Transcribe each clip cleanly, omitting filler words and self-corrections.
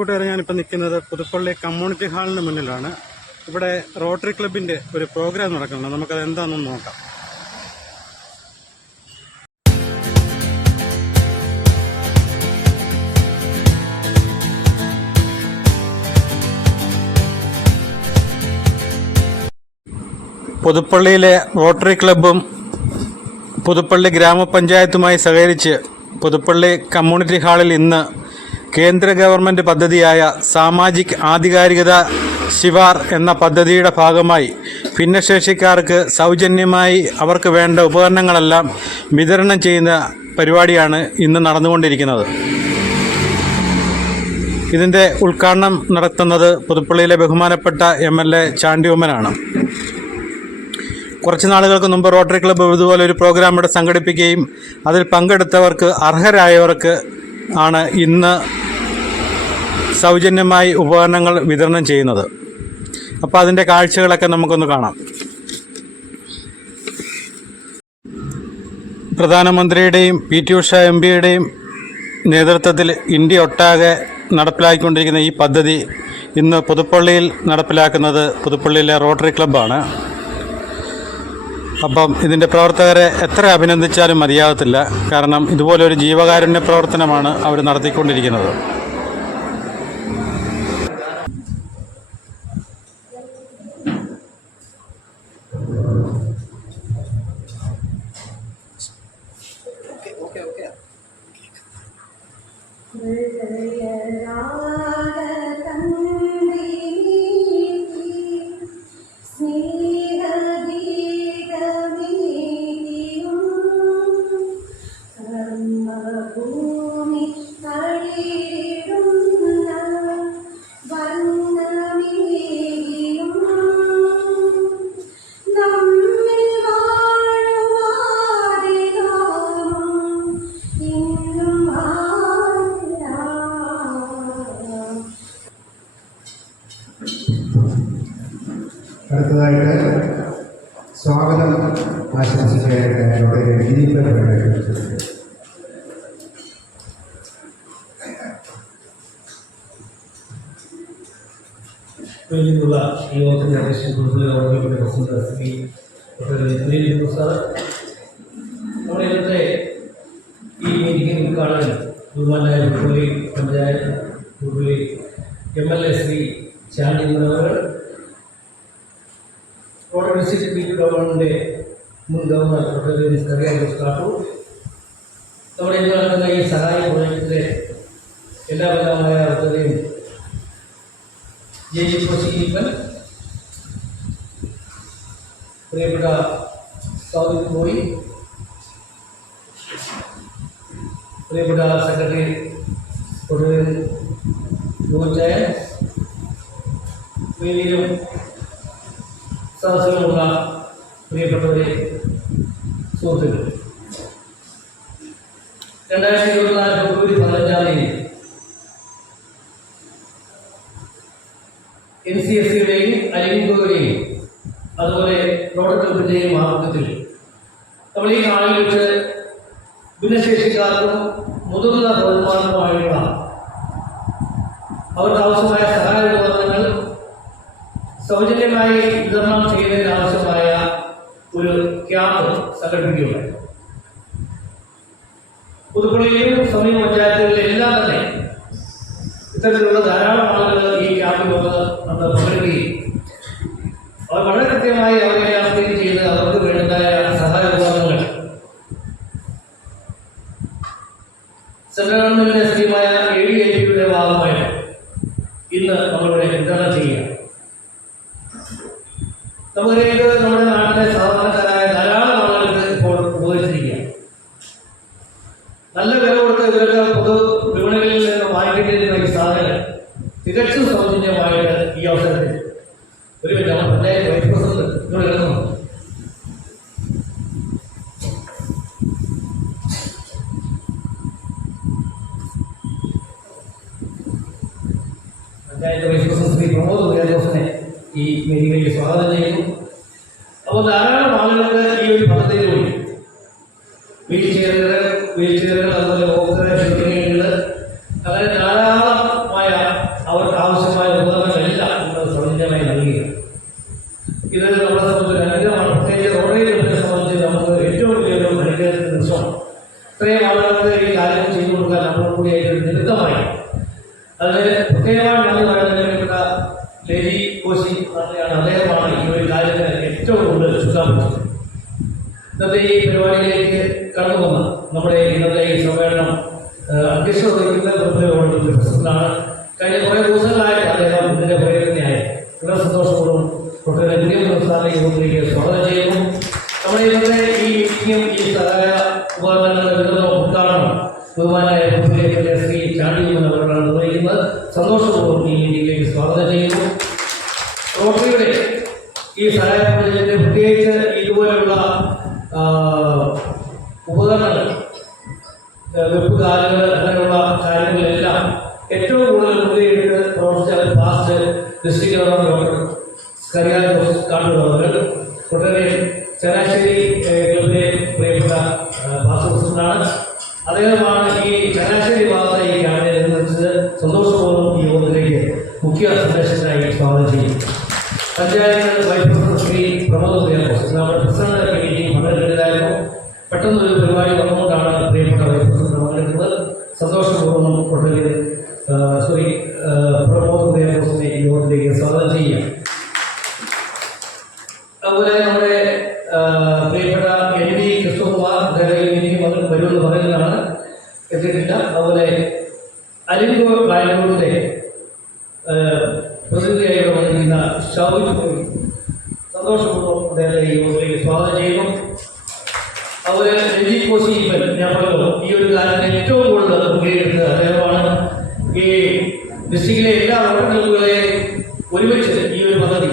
കൂട്ടുകാരെ, ഞാനിപ്പോൾ നിൽക്കുന്നത് പുതുപ്പള്ളി കമ്മ്യൂണിറ്റി ഹാളിന് മുന്നിലാണ്. ഇവിടെ റോട്ടറി ക്ലബിന്റെ ഒരു പ്രോഗ്രാം നടക്കുന്നുണ്ട്. നമുക്കത് എന്താണെന്ന് നോക്കാം. പുതുപ്പള്ളിയിലെ റോട്ടറി ക്ലബും പുതുപ്പള്ളി ഗ്രാമപഞ്ചായത്തുമായി സഹകരിച്ച് പുതുപ്പള്ളി കമ്മ്യൂണിറ്റി ഹാളിൽ ഇന്ന് കേന്ദ്ര ഗവൺമെൻറ് പദ്ധതിയായ സാമാജിക് ആധികാരികത ശിവാർ എന്ന പദ്ധതിയുടെ ഭാഗമായി ഭിന്നശേഷിക്കാർക്ക് സൗജന്യമായി അവർക്ക് വേണ്ട ഉപകരണങ്ങളെല്ലാം വിതരണം ചെയ്യുന്ന പരിപാടിയാണ് ഇന്ന് നടന്നുകൊണ്ടിരിക്കുന്നത്. ഇതിൻ്റെ ഉദ്ഘാടനം നടത്തുന്നത് പുതുപ്പള്ളിയിലെ ബഹുമാനപ്പെട്ട MLA ചാണ്ടി ഉമ്മനാണ്. കുറച്ച് നാളുകൾക്ക് മുമ്പ് റോട്ടറി ക്ലബ്ബ് ഇതുപോലെ ഒരു പ്രോഗ്രാം ഇവിടെ സംഘടിപ്പിക്കുകയും അതിൽ പങ്കെടുത്തവർക്ക് അർഹരായവർക്ക് ആണ് ഇന്ന് സൗജന്യമായി ഉപകരണങ്ങൾ വിതരണം ചെയ്യുന്നത്. അപ്പോൾ അതിൻ്റെ കാഴ്ചകളൊക്കെ നമുക്കൊന്ന് കാണാം. പ്രധാനമന്ത്രിയുടെയും PT ഉഷ MPയുടെയും നേതൃത്വത്തിൽ ഇന്ത്യ ഒട്ടാകെ നടപ്പിലാക്കിക്കൊണ്ടിരിക്കുന്ന ഈ പദ്ധതി ഇന്ന് പുതുപ്പള്ളിയിൽ നടപ്പിലാക്കുന്നത് പുതുപ്പള്ളിയിലെ റോട്ടറി ക്ലബ്ബാണ്. അപ്പം ഇതിൻ്റെ പ്രവർത്തകരെ എത്ര അഭിനന്ദിച്ചാലും മതിയാകത്തില്ല. കാരണം ഇതുപോലൊരു ജീവകാരുണ്യ പ്രവർത്തനമാണ് അവർ നടത്തിക്കൊണ്ടിരിക്കുന്നത്. അടുത്തതായിട്ട് സ്വാഗതം ആശംസിക്കുകയായിട്ട് ുള്ള യോഗത്തിന്റെ അധ്യക്ഷൻ നമ്മുടെ ഇന്നത്തെ ഈ മീറ്റിംഗ് ഉദ്ഘാടനം ബഹുമാനായ പുതുപ്പള്ളി പഞ്ചായത്ത് പുതുപ്പള്ളി MLA ശ്രീ ചാണ്ടി അവർ റോട്ടറി ഡിസ്ട്രിക്ട് ഗവൺമെൻറ് മുൻ ഗവർണർ ഡോക്ടർ കറിയാസ് കാട്ടു നമ്മുടെ ഇന്ന് നടക്കുന്ന ഈ സഹായ പ്രൊജക്റ്റിലെ എല്ലാവിധമായ അവസ്ഥയും JG പ്രിയപ്പെട്ട സൗദിക് പോയി, പ്രിയപ്പെട്ട സെക്രട്ടറി കൊടുവൻ ജോർജായ, വേദിയിലും സദസ്സിലുമുള്ള പ്രിയപ്പെട്ടവരെ, സുഹൃത്തുക്കൾ, 2024 ഫെബ്രുവരി 15 NCSയുടെയും അലിംഗോയുടെയും അതുപോലെ റോട്ടറി ക്ലബിൻ്റെയും ആഭിമുഖ്യത്തിൽ നമ്മൾ ഈ നാളിൽ വെച്ച് ഭിന്നശേഷിക്കാർക്കും മുതിർന്ന പൗരന്മാർക്കുമായുള്ള അവർക്ക് ആവശ്യമായ സഹായ ഉപകരണങ്ങൾ സൗജന്യമായി വിതരണം ചെയ്യുന്നതിനാവശ്യമായ ഒരു ക്യാമ്പ് സംഘടിപ്പിക്കുകയുണ്ടായി. പുതുപ്പള്ളിയിലും സമീപ പഞ്ചായത്തുകളിലെല്ലാം തന്നെ ഇത്തരത്തിലുള്ള ധാരാളം ആളുകൾ ഈ ക്യാമ്പിൽ വന്ന് നമ്മൾ പങ്കെടുക്കുകയും അവർ വളരെ കൃത്യമായി അവരെല്ലാം ക്ലീൻ ചെയ്ത് അവർക്ക് വേണ്ടതായ സഹായ ഉപകരണങ്ങൾ സെൻട്രൽ ഗവൺമെന്റിന്റെ സ്കീമായ ADIPയുടെ ഭാഗമായിട്ട് ഇന്ന് നമ്മളിവിടെ വിതരണം ചെയ്യുക. നമുക്കറിയാം, ഇത് നമ്മുടെ നാട്ടിലെ സാധാരണക്കാരായ ധാരാളം ആളുകൾക്ക് ഇപ്പോൾ ഉപയോഗിച്ചിരിക്കുക. നല്ല വില കൊടുത്ത് ഇവരൊക്കെ പൊതു വിപണികളിൽ നിന്ന് വാങ്ങിക്കേണ്ടിയിരുന്ന ഈ സാധനങ്ങൾ തികച്ചും സൗജന്യമായിട്ട് ഈ അവസരത്തിൽ ഒരു മിനിറ്റ് നമ്മൾ പഞ്ചായത്ത് വൈസ് പ്രസിഡന്റ് ഇവിടെ കിടക്കുന്നു. പഞ്ചായത്ത് വൈസ് പ്രസിഡന്റ് ശ്രീ പ്രമോദ് ഉദയദോസിനെ ഈ വേദികളിൽ സ്വാഗതം ചെയ്യുന്നു. അപ്പോൾ ധാരാളം ആളുകൾക്ക് ഈ ഒരു പദ്ധതിയിലൂടെ വീൽചെയറുകൾ അതുപോലെ ഓപ്പറേഷനുകൾ അങ്ങനെ ധാരാളമായ അവർക്ക് ആവശ്യമായ ഉപകരണങ്ങളെല്ലാം നമ്മൾ സൗജന്യമായി നൽകുകയാണ്. ഇത് നമ്മളെ സംബന്ധിച്ച് ഒരു അനുഗ്രഹമാണ്. പ്രത്യേകിച്ച് റോഡേജ് സംബന്ധിച്ച് നമുക്ക് ഏറ്റവും വലിയൊരു അനുഗ്രഹത്തിന് നിമിഷമാണ്. ഇത്രയും ആളുകൾക്ക് ഈ കാര്യം ചെയ്തു കൊടുക്കാൻ നമ്മൾ കൂടിയായിട്ട് നിമിത്തമായി അതിന് പ്രത്യേകമായി നന്ദി പറയുന്നതിൽപ്പെട്ട ലേജി കോശി തന്നെയാണ്. അദ്ദേഹമാണ് ഈ ഒരു കാര്യത്തിന് ഏറ്റവും കൂടുതൽ ശുശ്രൂഷിച്ചത്. ഇന്നത്തെ ഈ പരിപാടിയിലേക്ക് കടന്നു വന്ന നമ്മുടെ ഇന്നത്തെ ഈ സമ്മേളനം അധ്യക്ഷത വഹിക്കുന്ന പ്രസിഡന്റാണ്. കഴിഞ്ഞ കുറേ ദിവസങ്ങളായിട്ട് അദ്ദേഹം ഇതിന്റെ പ്രേരണയായി വളരെ സന്തോഷപൂർവ്വം കുട്ടികളെ പുതിയ സംസ്ഥാന യോഗത്തിലേക്ക് സ്വാഗതം ചെയ്യുന്നു. നമ്മുടെ ഇന്നത്തെ ഈ മീറ്റിംഗും ഈ സഹായ ഉപകരണങ്ങളുടെ വിതരണവും ഉദ്ഘാടനം ബഹുമാനായ ശ്രീ ചാണ്ടിയുമെന്ന് അവരാണ് നിർവഹിക്കുന്നത്. സന്തോഷപൂർവ്വം ഈ മീറ്റിംഗിലേക്ക് സ്വാഗതം ചെയ്യുന്നു. റോട്ടറിയുടെ ഈ സഹായ പ്രൊജക്റ്റിന്റെ പ്രത്യേകിച്ച് ഇതുപോലെയുള്ള ഉപകരണങ്ങൾ വെപ്പുകാലുകൾ അങ്ങനെയുള്ള കാര്യങ്ങളെല്ലാം ഏറ്റവും കൂടുതൽ മുൻകൈയെടുത്ത് പ്രവർത്തിച്ച past district governor doctor Skaria Jose കാട്ടുള്ളവർ കുട്ടനെ ചങ്ങനാശ്ശേരി ക്ലബിലെ പ്രിയപ്പെട്ട പാസ്റ്റ് പ്രസിഡന്റാണ്. അദ്ദേഹമാണ് ഈ ചങ്ങനാശ്ശേരി ഭാഗത്തെ ഈ ക്യാമ്പിനെ നിർവഹിച്ചത്. സന്തോഷപൂർവ്വം ഈ യോഗത്തിലേക്ക് മുഖ്യ സന്ദർശകനായി സ്വാഗതം ചെയ്യും. പഞ്ചായത്ത് വൈസ് പ്രസിഡന്റ് ശ്രീ പ്രമോദ് ഉദയദോസ് നമ്മുടെ പ്രസിഡന്റ് മീറ്റിംഗ് പങ്കെടുക്കുന്നതായിരുന്നു. പെട്ടെന്നൊരു പരിപാടി വന്നുകൊണ്ടാണ് പ്രിയപ്പെട്ട വൈസ് പ്രസിഡന്റ് പങ്കെടുക്കുന്നത്. സന്തോഷപൂർവ്വം കൊട്ടയിൽ ശ്രീ പ്രമോദ് ഉദയദോസിനെ ഈ യോഗത്തിലേക്ക് സ്വാഗതം ചെയ്യുക. അതുപോലെ നമ്മുടെ പ്രിയപ്പെട്ട എൻ ഡി കൃഷ്ണകുമാർ മീറ്റിംഗ് വരുമെന്ന് പറയുന്നതാണ്, എത്തിയിട്ടില്ല. അതുപോലെ അലിംഗൂർ ബാംഗ്ലൂരിലെ പ്രതിനിധിയായി വന്നിരിക്കുന്ന ഷൗബിൻ സന്തോഷപൂർവ്വം അദ്ദേഹത്തെ ഈ യോഗത്തിലേക്ക് സ്വാഗതം ചെയ്യുന്നു. അതുപോലെ രജി കോശി ഞാൻ പറഞ്ഞു ഈ ഒരു കാര്യത്തിന് ഏറ്റവും കൂടുതൽ മുൻകൈയെടുത്ത് അദ്ദേഹമാണ്. ഈ ഡിസ്ട്രിക്റ്റിലെ എല്ലാ റോഡ് ക്ലബ്ബുകളെയും ഒരുമിച്ച് ഈ ഒരു പദ്ധതി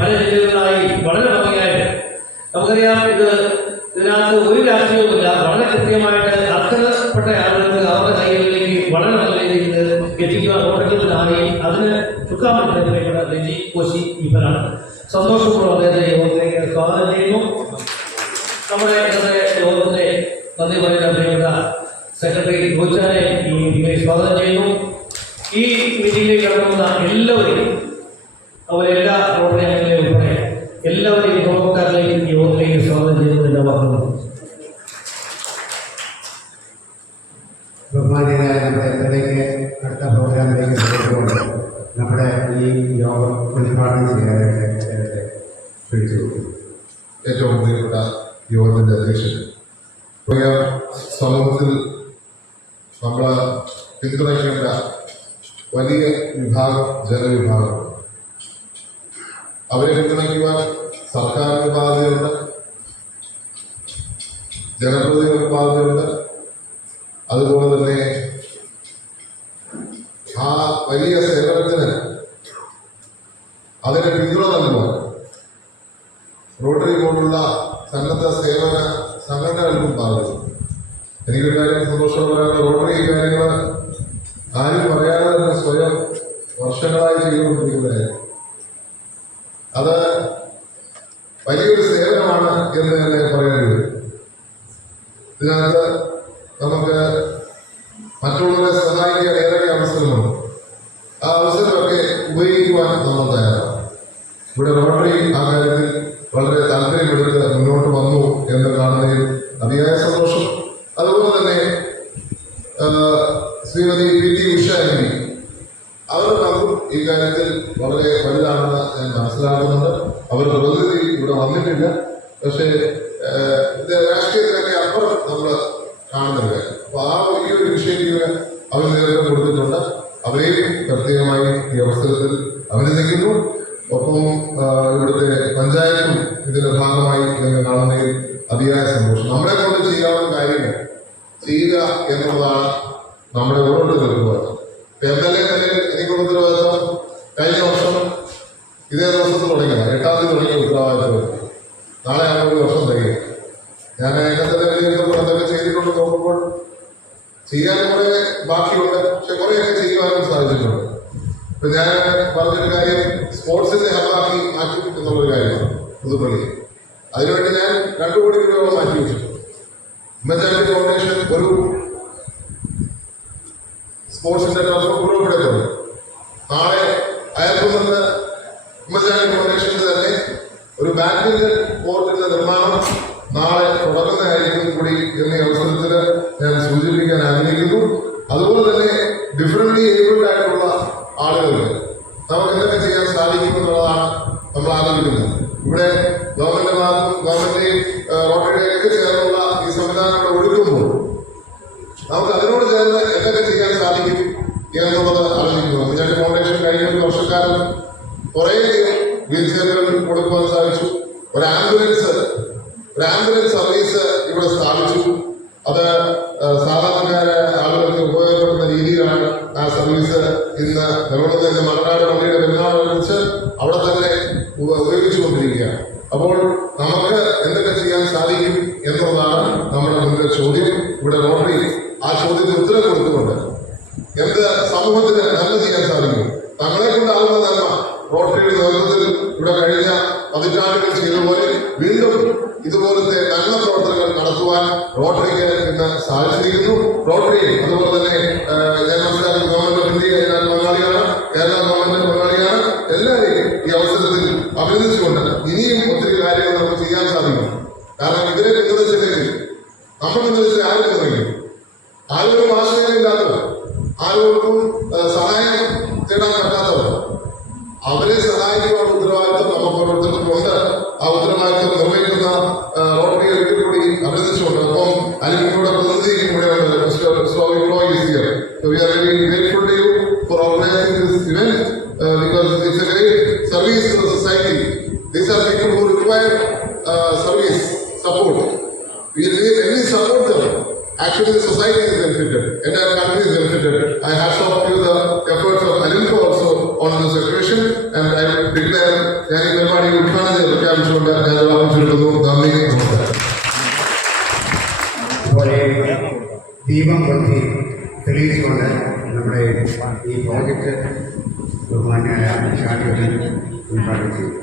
പല ജില്ലകളിലായി വളരെ ഭംഗിയായിട്ട് നമുക്കറിയാം. ഇതിനകത്ത് ഒരു രാഷ്ട്രീയവുമില്ല. വളരെ കൃത്യമായിട്ട് അർഹതപ്പെട്ട ആളുകൾക്ക് അവരുടെ കൈകളിലേക്ക് വളരെ നല്ല രീതിയിൽ എത്തിക്കുക റോഡുകളിലായി അതിന് ചുക്കാൻ പറ്റുന്ന രജി കോശി ഇവരാണ്. സന്തോഷപൂർവ്വം അദ്ദേഹത്തെ യോഗത്തിലേക്ക് സ്വാഗതം ചെയ്യുന്നു. നമ്മുടെ ഇന്നത്തെ യോഗത്തിന്റെ നന്ദി പറയുന്ന പ്രിയപ്പെട്ട സെക്രട്ടറി ഗോച്ചാരെ ഈ മീറ്റിംഗിലേക്ക് സ്വാഗതം ചെയ്യുന്നു. ഈ മീറ്റിംഗിലേക്ക് കടന്നുവന്ന എല്ലാവരെയും അവരെല്ലാ റോഡറി അംഗങ്ങളെയും ഉൾപ്പെടെ എല്ലാവരെയും കുടുംബക്കാരിലേക്കും ഈ യോഗത്തിലേക്ക് സ്വാഗതം ചെയ്യുന്നതിന്റെ വാക്കുകൾ. ബഹുമാനിയായ നമ്മുടെ ഇതിലേക്ക് അടുത്ത പ്രോഗ്രാമിലേക്ക് പോകുമ്പോൾ നമ്മുടെ ഈ യോഗം ഉദ്ഘാടനം ചെയ്യാനായിട്ട് ക്ഷണിച്ചു. ഏറ്റവും പ്രിയപ്പെട്ട യോഗത്തിൻ്റെ അധ്യക്ഷൻ, സമൂഹത്തിൽ നമ്മൾ പിന്തുണയ്ക്കേണ്ട വലിയ വിഭാഗം ജനവിഭാഗം, അവരെ പിന്തുണയ്ക്കുവാൻ സർക്കാരിന് ബാധ്യതയുണ്ട്, ജനപ്രതിനിധികൾക്ക് ബാധ്യതയുണ്ട്. അതുപോലെ തന്നെ ആ വലിയ സേവനത്തിന് അതിന് പിന്തുണ നൽകുവാൻ റോട്ടറി പോലുള്ള സന്നദ്ധ സേവന സംഘടനകൾക്കും ബാധ്യത. എനിക്കൊരു കാര്യം സന്തോഷകരമാണ്, റോട്ടറി കാര്യങ്ങൾ ആരും പറയാതെ തന്നെ സ്വയം വർഷങ്ങളായി ചെയ്തുകൊണ്ടിരിക്കുന്നതായിരുന്നു. അത് വലിയൊരു സേവനമാണ് എന്ന് തന്നെ പറയേണ്ടി വരും. ഇതിനകത്ത് നമുക്ക് മറ്റുള്ളവരെ സഹായിക്കാൻ ഏതൊക്കെ അവസരങ്ങളുണ്ട്, ആ അവസരമൊക്കെ ഉപയോഗിക്കുവാൻ നമ്മൾ തയ്യാറാണ്. ഇവിടെ റോട്ടറി ആ കാര്യത്തിൽ വളരെ താല്പര്യമെടുത്ത് മുന്നോട്ട് വന്നു എന്ന് കാണുന്നതിൽ അതിയായ സന്തോഷം. അതുപോലെ തന്നെ Shrimati P T Usha M P അവരുടെ പങ്കും ഈ കാര്യത്തിൽ വളരെ വലുതാണെന്ന് ഞാൻ മനസ്സിലാക്കുന്നുണ്ട്. അവർ പ്രതിനിധി ഇവിടെ വന്നിട്ടില്ല, പക്ഷേ ഇത് രാഷ്ട്രീയത്തിനൊക്കെ അപ്പുറം നമ്മൾ കാണുന്നില്ല. അപ്പോൾ ആ വലിയൊരു ഇനിഷ്യേറ്റീവ് അവർ നേതൃത്വം കൊടുത്തിട്ടുണ്ട്. അവരെയും പ്രത്യേകമായി ഈ അവസരത്തിൽ അഭിനന്ദിക്കുന്നു. ഒപ്പം ഇവിടുത്തെ പഞ്ചായത്തും ഇതിന്റെ ഭാഗമായി നിങ്ങൾ കാണുന്നതിൽ അതിയായ സന്തോഷം. നമ്മളെ കൊണ്ട് ചെയ്യാവുന്ന കാര്യങ്ങൾ ചെയ്യുക എന്നുള്ളതാണ് നമ്മുടെ ഓരോരുത്തർക്കും ഉത്തരവാദിത്വം. MLA നിലയിൽ എനിക്കുള്ള ഉത്തരവാദിത്വം കഴിഞ്ഞ വർഷം ഇതേ ദിവസത്തിൽ തുടങ്ങിയ 8-ാം തീയതി തുടങ്ങിയ ഉത്തരവാദിത്വം. നാളെ ആണ് 1 വർഷം കഴിയും. ഞാൻ അതിനകത്ത് വിലയിരുത്തുമ്പോൾ എന്തൊക്കെ ചെയ്തിട്ടുണ്ട് നോക്കുമ്പോൾ ചെയ്യാൻ കുറെ ബാക്കിയുണ്ട്, പക്ഷെ കുറെയൊക്കെ ചെയ്യുവാനും സാധിച്ചിട്ടുണ്ട്. ഇപ്പൊ ഞാൻ പറഞ്ഞൊരു കാര്യം സ്പോർട്സിന്റെ ഹബ്ബാക്കി മാറ്റും എന്നുള്ളൊരു കാര്യമാണ് പുതുപ്പള്ളി. അതിനുവേണ്ടി ഞാൻ 2 കോടി രൂപയോളം മാറ്റി വെച്ചിട്ടുണ്ട്. ഉമ്മൻചാണ്ടി ഫൗണ്ടേഷൻ ഒരു സ്പോർട്സിന്റെ ഉൾപ്പെടുത്തുന്നുണ്ട്. നാളെ അയർക്കുന്നത്ത് ഉമ്മൻചാണ്ടി ഫൗണ്ടേഷനിൽ തന്നെ ഒരു ബാഡ്മിന്റൺ കോർട്ടിന്റെ നിർമ്മാണം നാളെ തുടങ്ങുന്നതായിരിക്കും കൂടി എന്നീ അവസരത്തിൽ ഞാൻ സൂചിപ്പിക്കാൻ ആഗ്രഹിക്കുന്നു. അതുപോലെ തന്നെ ഡിഫറൻ്റ്ലി ഏബിൾഡ് ആയിട്ടുള്ള ആളുകൾക്ക് നമുക്ക് എന്തൊക്കെ ചെയ്യാൻ സാധിക്കുമെന്നുള്ളതാണ് നമ്മൾ ആലോചിക്കുന്നത്. ഇവിടെ ഗവൺമെന്റിന്റെയും റോട്ടറിയുടെയും ഒക്കെ ചേർന്നുള്ള ഈ സംവിധാനങ്ങൾ ഒരുക്കുമ്പോൾ നമുക്ക് അതിനോട് ചേർന്ന് എന്തൊക്കെ ചെയ്യാൻ സാധിക്കും എന്നുള്ളത് ആലോചിക്കുന്നു. ഉമ്മൻചാണ്ടി ഫൗണ്ടേഷൻ കഴിഞ്ഞ 1 വർഷക്കാലം കുറേയധികം വീൽ ചെയറുകൾ കൊടുക്കുവാൻ സാധിച്ചു. ഒരു ആംബുലൻസ് സർവീസ് ഇവിടെ സ്ഥാപിച്ചു. അത് സാധാരണക്കാരെ ആളുകൾക്ക് ഉപയോഗപ്പെടുന്ന രീതിയിലാണ് ആ സർവീസ് ഇന്ന് നിർവഹിക്കുന്ന മലനാട് വണ്ടിയുടെ പെരുന്നാളനുസരിച്ച് അവിടെ തന്നെ ഉപയോഗിച്ചുകൊണ്ടിരിക്കുകയാണ്. അപ്പോൾ നമുക്ക് എന്തൊക്കെ ചെയ്യാൻ സാധിക്കും എന്നുള്ളതാണ് നമ്മുടെ മുന്നിലെ ചോദ്യം. ഇവിടെ റോട്ടറി ആ ചോദ്യത്തിന് ഉത്തരം കൊടുത്തുകൊണ്ട് എന്ത് സമൂഹത്തിന് നന്മ ചെയ്യാൻ സാധിക്കും, തങ്ങളെ കൊണ്ടാകുന്ന നന്മ റോട്ടറിയുടെ നേതൃത്വത്തിൽ ഇവിടെ കഴിഞ്ഞ പതിറ്റാണ്ടുകൾ ചെയ്തപോലെ വീണ്ടും ഇതുപോലത്തെ നല്ല പ്രവർത്തനങ്ങൾ നടത്തുവാൻ റോട്ടറിക്ക് ഇന്ന് സാധിച്ചിരിക്കുന്നു. റോട്ടറി അതുപോലെ തന്നെ ഞാൻ മനസ്സിലാക്കി ഗവൺമെന്റ് ഓഫ് ഇന്ത്യ ഇതിനകത്ത് പങ്കാളിയാണ്, കേരള ഗവൺമെന്റ് പങ്കാളിയാണ്. എല്ലാവരെയും ഈ അവസരത്തിൽ അഭിനന്ദിച്ചുകൊണ്ട് ഇനിയും ഒത്തിരി കാര്യങ്ങൾ നമുക്ക് ചെയ്യാൻ സാധിക്കും. കാരണം ഇതിനെ പിന്തുണച്ചില്ലെങ്കിൽ നമ്മൾ പിന്തുണച്ച് ആരും പിന്തുണയ്ക്കും. ആളുകൾക്കും ആശ്രയമില്ലാത്തവർ, ആളുകൾക്കും സഹായം തേടാൻ പറ്റാത്തവർ, അവരെ സഹായിക്കാനുള്ള ഉത്തരവാദിത്വം നമുക്ക് ഓരോരുത്തർക്കും ഉണ്ട്. ആ ഉത്തരവാദിത്വം നിർവഹിക്കുന്ന റോട്ടറിയെ ഒരിക്കൽ കൂടി അഭിനന്ദിച്ചുകൊണ്ട് ഒപ്പം അലിമിയുടെ പ്രതിനിധി കൂടെയുണ്ട്. We are very grateful to you for organizing this event because it's a great service to the society. These are people who require service, support. We really support them. Actually, the society is benefited, entire country is benefited. I have to you the efforts of Alimco also on this occasion, and I declare ഞാൻ ഈ പരിപാടി ഉദ്ഘാടനം പ്രഖ്യാപിച്ചുകൊണ്ട് ഞാൻ വാങ്ങിച്ചിരുന്നു. നന്ദി, നമസ്കാരം. അതുപോലെ ദീപം കൊത്തി തെളിയിച്ചുകൊണ്ട് നമ്മുടെ ഈ പ്രോജക്റ്റ് ബഹുമാന്യായ ഷാജി ഉദ്ഘാടനം ചെയ്തു.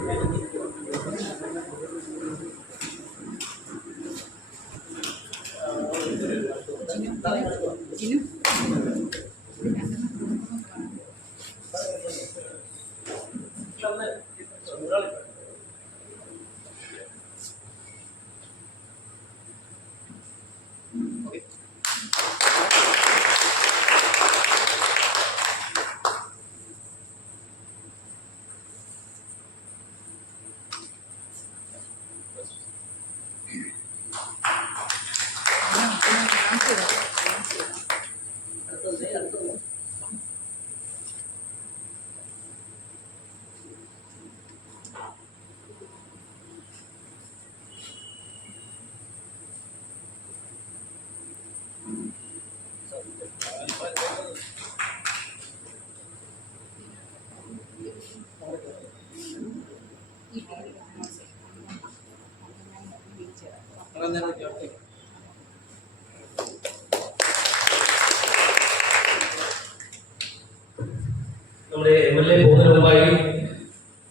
നമ്മുടെ MLA പോകുന്നതിന് മുമ്പായി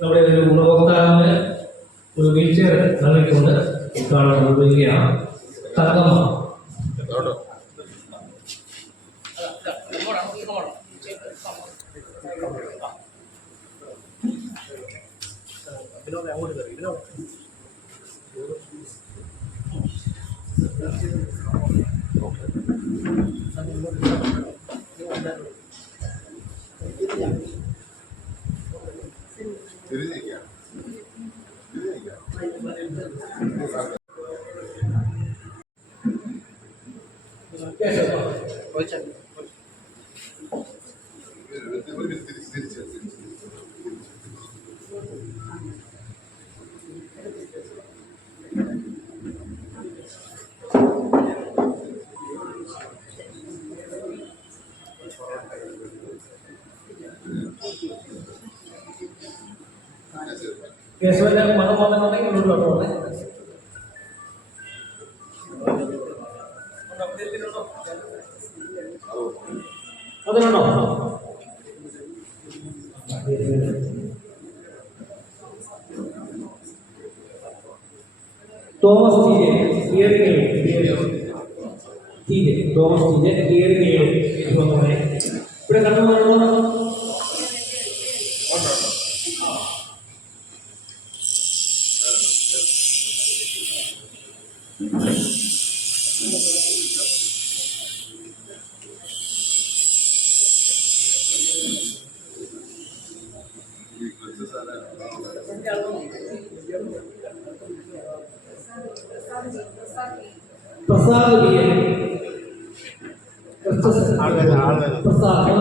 നമ്മുടെ ഒരു ഗുണഭോക്താവിന് ഒരു വീൽ ചെയർ നൽകിക്കൊണ്ട് ഉദ്ഘാടനം നിർവഹിക്കുകയാണ്. തങ്കമ്മ. കേശവന്റെ മതം വന്നിട്ടുണ്ടെങ്കിൽ മുന്നോട്ട് വന്നേ. അതിനുണ്ടോ? തോമസ് തോമസ് ഇവിടെ കണ്ടു. പ്രസാദ് പ്രസാദ്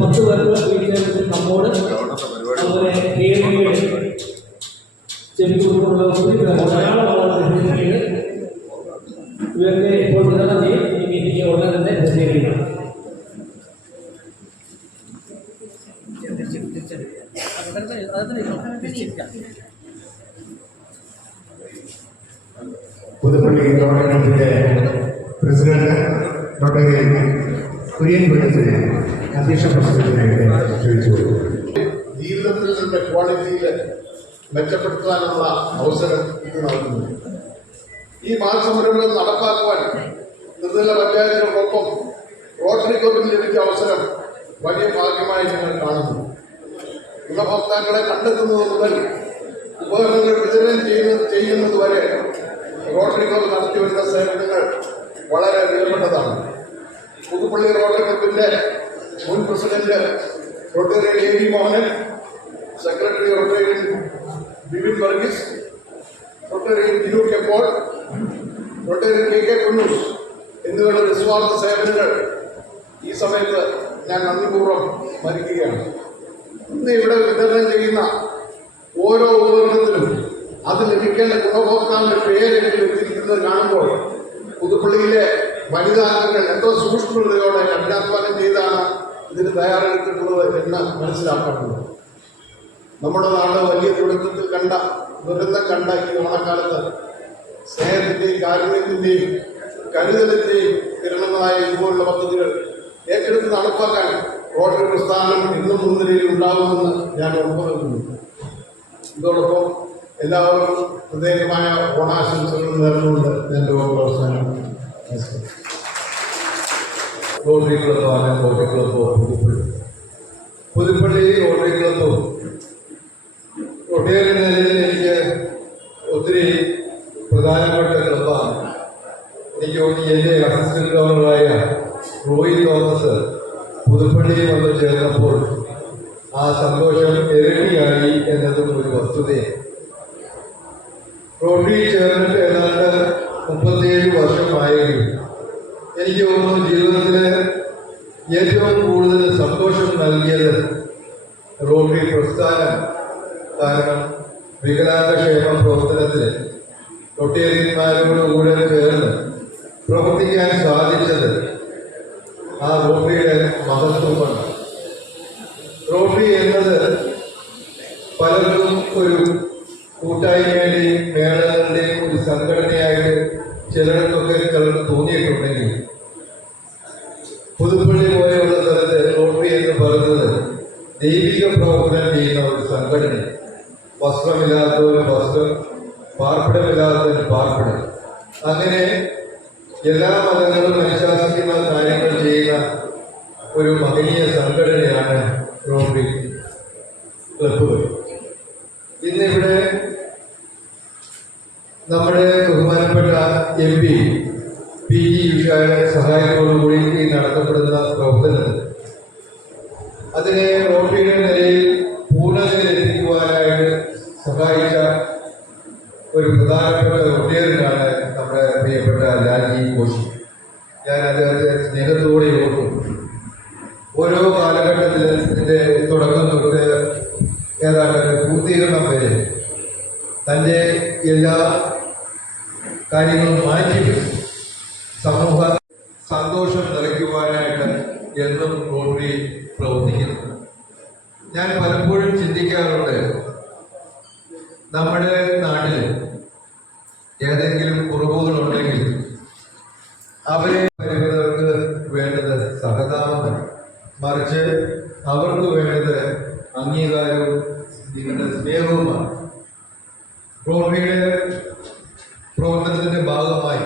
പത്ത് പേർക്ക് നമ്മോട് അതുപോലെ ഇവരുടെ ഇപ്പോൾ വിതരണം ചെയ്യും. ഈ മീറ്റിംഗ് ഉടനെ തന്നെ പ്രസിദ്ധീകരിക്കണം. പുതുപ്പള്ളി ഗവൺമെന്റിന്റെ പ്രസിഡന്റ് ഡോക്ടർ കുര്യൻ വെള്ളത്തിന് അധ്യക്ഷ പ്രസംഗത്തിനായിട്ട് ക്ഷണിച്ചു കൊടുത്തു. ജീവിതത്തിൽ നിന്റെ ക്വാളിറ്റിയിൽ മെച്ചപ്പെടുത്താനുള്ള അവസരം ഇത് നൽകുന്നു. ഈ മാസമരങ്ങൾ നടപ്പാക്കുവാൻ ത്രിതല പഞ്ചായത്തിനോടൊപ്പം റോട്ടറി ക്ലബിന് ലഭിച്ച അവസരം വലിയ ഭാഗ്യമായി ഞങ്ങൾ കാണുന്നു. ഗുണഭോക്താക്കളെ കണ്ടെത്തുന്നത് മുതൽ ഉപകരണങ്ങൾ വിതരണം ചെയ്യുന്നത് വരെ റോട്ടറി ക്ലബ് നടത്തിവരുന്ന സേവനങ്ങൾ വളരെ വിലപ്പെട്ടതാണ്. പുതുപ്പള്ളി റോട്ടറി ക്ലബിന്റെ മുൻ president Rotary A Mohanan, secretary Rotary Bipin Varghese, Rotary Jinu Keppol, Rotary K Kunnoose എന്നിവരുടെ നിസ്വാർത്ഥ സേവനങ്ങൾ ഈ സമയത്ത് ഞാൻ നന്ദിപൂർവ്വം സ്മരിക്കുകയാണ്. ഇന്ന് ഇവിടെ വിതരണം ചെയ്യുന്ന ഓരോ ഉപകരണത്തിലും അത് ലഭിക്കേണ്ട ഗുണഭോക്താവിന്റെ പേരെങ്കിലും എത്തിയിരിക്കുന്നത് കാണുമ്പോൾ പുതുപ്പള്ളിയിലെ വനിതാംഗങ്ങൾ എന്തോ സൂക്ഷ്മതയോടെ കഠിനാധ്വാനം ചെയ്താണ് ഇതിന് തയ്യാറെടുത്തിട്ടുള്ളത് എന്ന് മനസ്സിലാക്കാറുണ്ട്. നമ്മുടെ നാട് വലിയ തുടക്കത്തിൽ കണ്ട ദുരന്തം കണ്ട ഈ ഓണക്കാലത്ത് സ്നേഹത്തിന്റെയും കാരുണ്യത്തിന്റെയും കരുതലിന്റെയും കിരണങ്ങളായ ഇതുപോലുള്ള പദ്ധതികൾ ഏറ്റെടുത്ത് നടപ്പാക്കാൻ റോട്ടറി പ്രസ്ഥാനം ഇന്നും മുൻനിരയിൽ ഉണ്ടാകുമെന്ന് ഞാൻ ഉറപ്പു നൽകുന്നു. ഇതോടൊപ്പം എല്ലാവർക്കും പ്രത്യേകമായ ഓണാശംസകൾ നേർന്നുകൊണ്ട് ഞാൻ അവസാനം റോട്ടറി ക്ലബ്ബാണ്. റോട്ടറി ക്ലബ്ബോ പുതുപ്പള്ളി റോട്ടറി ക്ലബ്ബും ഒട്ടേറെ നിലയിൽ എനിക്ക് ഒത്തിരി പ്രധാനപ്പെട്ട ക്ലബ്ബാണ്. എനിക്ക് തോന്നി എൻ്റെ അസിസ്റ്റന്റ് ഗവർണറായ റോയി തോമസ് പുതുപ്പള്ളിയിൽ വന്ന് ചേർന്നപ്പോൾ ആ സന്തോഷം ഇരട്ടിയായി എന്നതും ഒരു വസ്തുതയാണ്. റോട്ടറി ചേർന്നിട്ട് ഏതാണ്ട് 37 വർഷമായെങ്കിലും എനിക്ക് തോന്നുന്നു ജീവിതത്തിൽ ഏറ്റവും കൂടുതൽ സന്തോഷം നൽകിയത് റോട്ടറി പ്രസ്ഥാനം. കാരണം വികലാംഗക്ഷേമ പ്രവർത്തനത്തിൽ റോട്ടേറിയന്മാരോടുകൂടെ ചേർന്ന് പ്രവർത്തിക്കാൻ സാധിച്ചത് ആ റോട്ടറിയുടെ മഹത്വമാണ്. റോട്ടറി എന്നത് പലർക്കും ഒരു കൂട്ടായ്മയുടെയും മേളകളുടെയും ഒരു സംഘടനയായിട്ട് ചിലർക്കൊക്കെ ചിലർക്ക് തോന്നിയിട്ടുണ്ടെങ്കിൽ പുതുപ്പള്ളി പോലെയുള്ള സ്ഥലത്ത് റോട്ടറി എന്ന് പറയുന്നത് ദൈവിക പ്രവർത്തനം ചെയ്യുന്ന ഒരു സംഘടന. വസ്ത്രമില്ലാത്തവന് വസ്ത്രം, പാർപ്പിടമില്ലാത്തവന് പാർപ്പിടം, അങ്ങനെ എല്ലാ മതങ്ങളും അനുശാസിക്കുന്ന കാര്യങ്ങൾ ചെയ്യുന്ന ഒരു മഹനീയ സംഘടനയാണ് റോട്ടറി ക്ലബ്ബുകൾ. ഇന്നിവിടെ നമ്മുടെ ബഹുമാനപ്പെട്ട MP PG ഉഷയുടെ സഹായത്തോടുകൂടി ഈ നടത്തപ്പെടുന്ന പ്രവർത്തനം അതിനെ റോട്ടറിയുടെ നിലയിൽ പൂർണ്ണതയിലെത്തിക്കുവാനായിട്ട് സഹായിച്ച ഒരു പ്രധാനപ്പെട്ട റോട്ടറിയനാണ് നമ്മുടെ പ്രിയപ്പെട്ട ലാൽജി ഘോഷ്. ഞാൻ അദ്ദേഹത്തെ സ്നേഹത്തോടെ ഓർക്കുന്നു. ഓരോ കാലഘട്ടത്തിൽ ഇതിൻ്റെ തുടക്കം തൊട്ട് എൻ്റെ എല്ലാ കാര്യങ്ങളും മാറ്റി സമൂഹ സന്തോഷം നിറയ്ക്കുവാനായിട്ട് എന്നും റോട്ടറി പ്രവർത്തിക്കുന്നു. ഞാൻ പലപ്പോഴും ചിന്തിക്കാറുണ്ട്, നമ്മുടെ നാട്ടിൽ ഏതെങ്കിലും കുറവുകളുണ്ടെങ്കിൽ അവരെ പരിമിതർക്ക് വേണ്ടത് സഹതാപമല്ല, മറിച്ച് അവർക്ക് വേണ്ടത് അംഗീകാരവും നിങ്ങളുടെ സ്നേഹവുമാണ്. റോട്ടറിയുടെ പ്രവർത്തനത്തിന്റെ ഭാഗമായി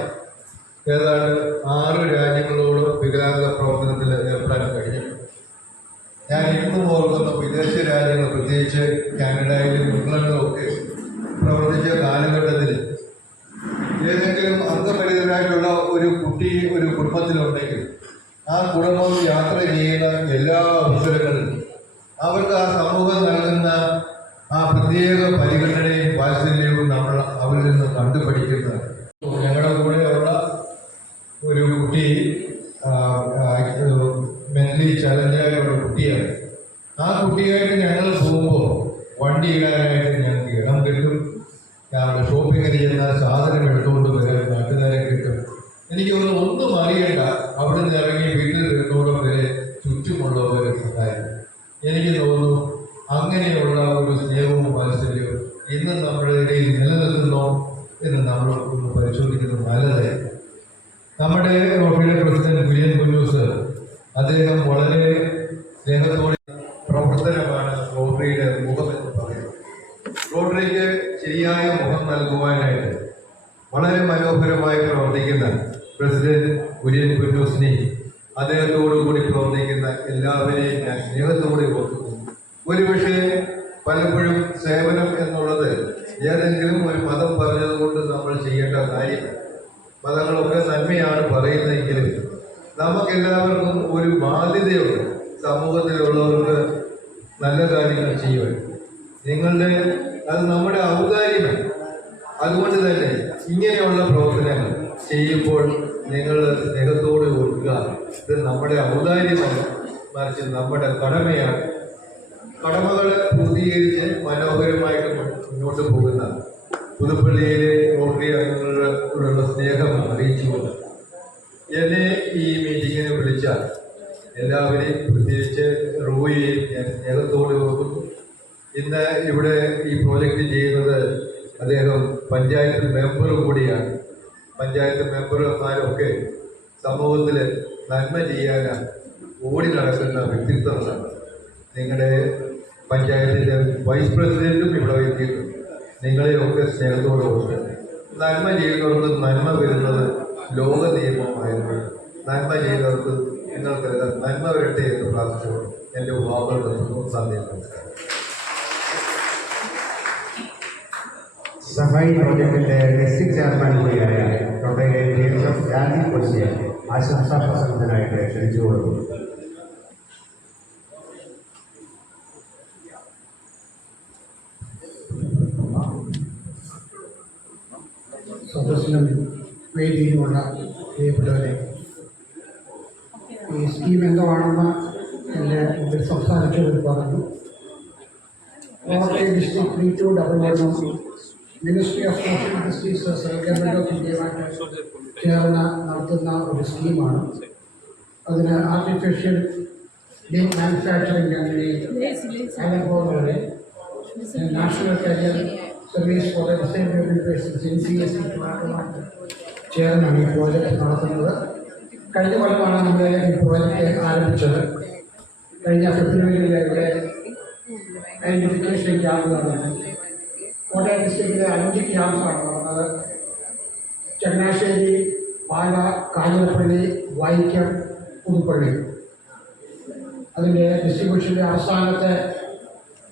ഏതാണ്ട് 6 രാജ്യങ്ങളോളം വികലാംഗ പ്രവർത്തനത്തിൽ ഏർപ്പെടാൻ കഴിഞ്ഞിട്ടുണ്ട്. ഞാൻ ഇന്നും ഓർക്കുന്നു, വിദേശ രാജ്യങ്ങൾ, പ്രത്യേകിച്ച് കാനഡയിലും ഇംഗ്ലണ്ടിലും ഒക്കെ പ്രവർത്തിച്ച കാലഘട്ടത്തിൽ ഏതെങ്കിലും അംഗപരിതരായിട്ടുള്ള ഒരു കുട്ടി ഒരു കുടുംബത്തിലുണ്ടെങ്കിൽ ആ കുടുംബം യാത്ര ചെയ്യുന്ന എല്ലാ അവസരങ്ങളിലും അവർക്ക് ആ സമൂഹം നൽകുന്ന ആ പ്രത്യേക പരിഗണനയും വാത്സല്യവും നമ്മൾ അവരിൽ നിന്ന് കണ്ടുപഠിക്കുന്നത്. ഞങ്ങളുടെ കൂടെയുള്ള ഒരു കുട്ടി മെന്റലി ചലഞ്ചായുള്ള കുട്ടിയാണ്. ആ കുട്ടിയായിട്ട് ഞങ്ങൾ പോകുമ്പോൾ വണ്ടി ഇടാനായിട്ട് ഞങ്ങൾക്ക് ഇടം കിട്ടും. ഞങ്ങളുടെ ഷോപ്പിങ്ങിന് ചെയ്യുന്ന സാധനം എടുത്തുകൊണ്ട് വരാൻ നാട്ടുകാരെ കിട്ടും. എനിക്ക് ഒന്നും അറിയണ്ട, അവിടെ നിന്ന് ഇറങ്ങി വീട്ടിൽ വരുന്നോടും വരെ ചുറ്റുമുള്ളവരെ സഹായിക്കും. എനിക്ക് തോന്നുന്നു അങ്ങനെയുള്ള ഒരു സ്നേഹവും വാത്സല്യവും ഇന്ന് നമ്മുടെ ഇടയിൽ നിലനിൽക്കുന്നോ എന്ന് നമ്മൾ ഒന്ന് പരിശോധിക്കുന്നത് നല്ലതായിരിക്കും. നമ്മുടെ റോട്ടറിയുടെ പ്രസിഡന്റ് കുര്യൻ കുഞ്ഞൂസ്, അദ്ദേഹം വളരെ സ്നേഹത്തോടെ പ്രവർത്തനമാണ് റോട്ടറിയുടെ മുഖം എന്ന് പറയുന്നത്. റോട്ടറിക്ക് ശരിയായ മുഖം നൽകുവാനായിട്ട് വളരെ മനോഹരമായി പ്രവർത്തിക്കുന്ന പ്രസിഡന്റ് കുര്യൻ കുഞ്ഞൂസിനെ, അദ്ദേഹത്തോടു കൂടി പ്രവർത്തിക്കുന്ന എല്ലാവരെയും ഞാൻ സ്നേഹത്തോടെ ഓർക്കുന്നു. ഒരുപക്ഷെ പലപ്പോഴും സേവനം എന്നുള്ളത് ഏതെങ്കിലും ഒരു മതം പറഞ്ഞതുകൊണ്ട് നമ്മൾ ചെയ്യേണ്ട കാര്യം. മതങ്ങളൊക്കെ നന്മയാണ് പറയുന്നതെങ്കിലും നമുക്കെല്ലാവർക്കും ഒരു ബാധ്യതയുണ്ട് സമൂഹത്തിലുള്ളവർക്ക് നല്ല കാര്യങ്ങൾ ചെയ്യുവാൻ. അത് നമ്മുടെ ഔദാര്യമല്ല. അതുകൊണ്ട് തന്നെ ഇങ്ങനെയുള്ള പ്രവർത്തനങ്ങൾ ചെയ്യുമ്പോൾ നിങ്ങൾ സ്നേഹത്തോടെ ഓർക്കുക, ഇത് നമ്മുടെ ഔദാര്യമല്ല, മറിച്ച് നമ്മുടെ കടമയാണ്. കടമകളെ പൂർത്തീകരിച്ച് മനോഹരമായിട്ട് മുന്നോട്ട് പോകുന്ന പുതുപ്പള്ളിയിലെ റോട്ടറി അംഗങ്ങളോടുള്ള സ്നേഹം അറിയിച്ചുകൊണ്ട് എന്നെ ഈ മീറ്റിങ്ങിന് വിളിച്ച എല്ലാവരെയും, പ്രത്യേകിച്ച് റൂയിയെയും ഞാൻ സ്നേഹത്തോടെ ഓർക്കുന്നു. ഇന്ന് ഇവിടെ ഈ പ്രോജക്റ്റ് ചെയ്യുന്നത് അദ്ദേഹം പഞ്ചായത്ത് മെമ്പർ കൂടിയാണ്. പഞ്ചായത്ത് മെമ്പർമാരൊക്കെ സമൂഹത്തിൽ നന്മ ചെയ്യാനാണ് ഓടി നടക്കുന്ന വ്യക്തിത്വങ്ങളാണ്. നിങ്ങളുടെ പഞ്ചായത്തിൻ്റെ വൈസ് പ്രസിഡന്റും ഇവിടെ എത്തിയിട്ടുണ്ട്. നിങ്ങളെയൊക്കെ സ്നേഹത്തോടെ ഓർക്കുക. നന്മ ചെയ്യുന്നവർക്ക് നന്മ വരുന്നത് ലോക നിയമമായിരുന്നു. നന്മ ചെയ്യുന്നവർക്ക് നിങ്ങൾക്കെല്ലാം നന്മ വരട്ടെ എന്ന് പ്രാർത്ഥിച്ചുകൊണ്ട് എൻ്റെ വാക്കുകൾ നിർത്തുന്നു. സന്ദേശം നമസ്കാരം. സഫായി പ്രോജക്റ്റിന്റെ ഡിസ്ട്രിക്ട് ചെയർമാൻ കൂടിയായ ഡോക്ടർ ജേംസ് ഗാന്ധി കൊച്ചിയെ ആശംസാ പ്രസംഗത്തിനായിട്ട് ക്ഷണിച്ചു കൊടുക്കുന്നു. സദസ്സിലും വേദിയിലുമുള്ള പ്രിയപ്പെട്ടവരെ, ഈ സ്കീം എന്താണെന്ന് എൻ്റെ മുമ്പിൽ സംസാരിച്ചവർ പറഞ്ഞു. Rotary district 3211 ministry of social justice government of ഇന്ത്യയുമായിട്ട് ചേർന്ന് നടത്തുന്ന ഒരു സ്കീമാണ്. അതിന് ആർട്ടിഫിഷ്യൽ ലീഗ് മാനുഫാക്ചറിംഗ് കമ്പനി അലങ്കോടെ national career service for disabled persons NCSC ചേർന്നാണ് ഈ പ്രോജക്റ്റ് നടത്തുന്നത്. കഴിഞ്ഞ കൊല്ലമാണ് നമ്മൾ ഈ പ്രോജക്റ്റ് ആരംഭിച്ചത്. കഴിഞ്ഞ ഫെബ്രുവരിയിൽ ഇവിടെ ഐഡൻറ്റിഫിക്കേഷൻ ക്യാമ്പ് നടന്നു. കോട്ടയം ഡിസ്ട്രിക്റ്റിലെ 5 ക്യാമ്പ്സാണ് നടന്നത്. ചങ്ങനാശ്ശേരി, പാല, കാഞ്ഞിരപ്പള്ളി, വൈക്കം, പുതുപ്പള്ളി. അതിൻ്റെ ഡിസ്ട്രിബ്യൂഷൻ്റെ അവസാനത്തെ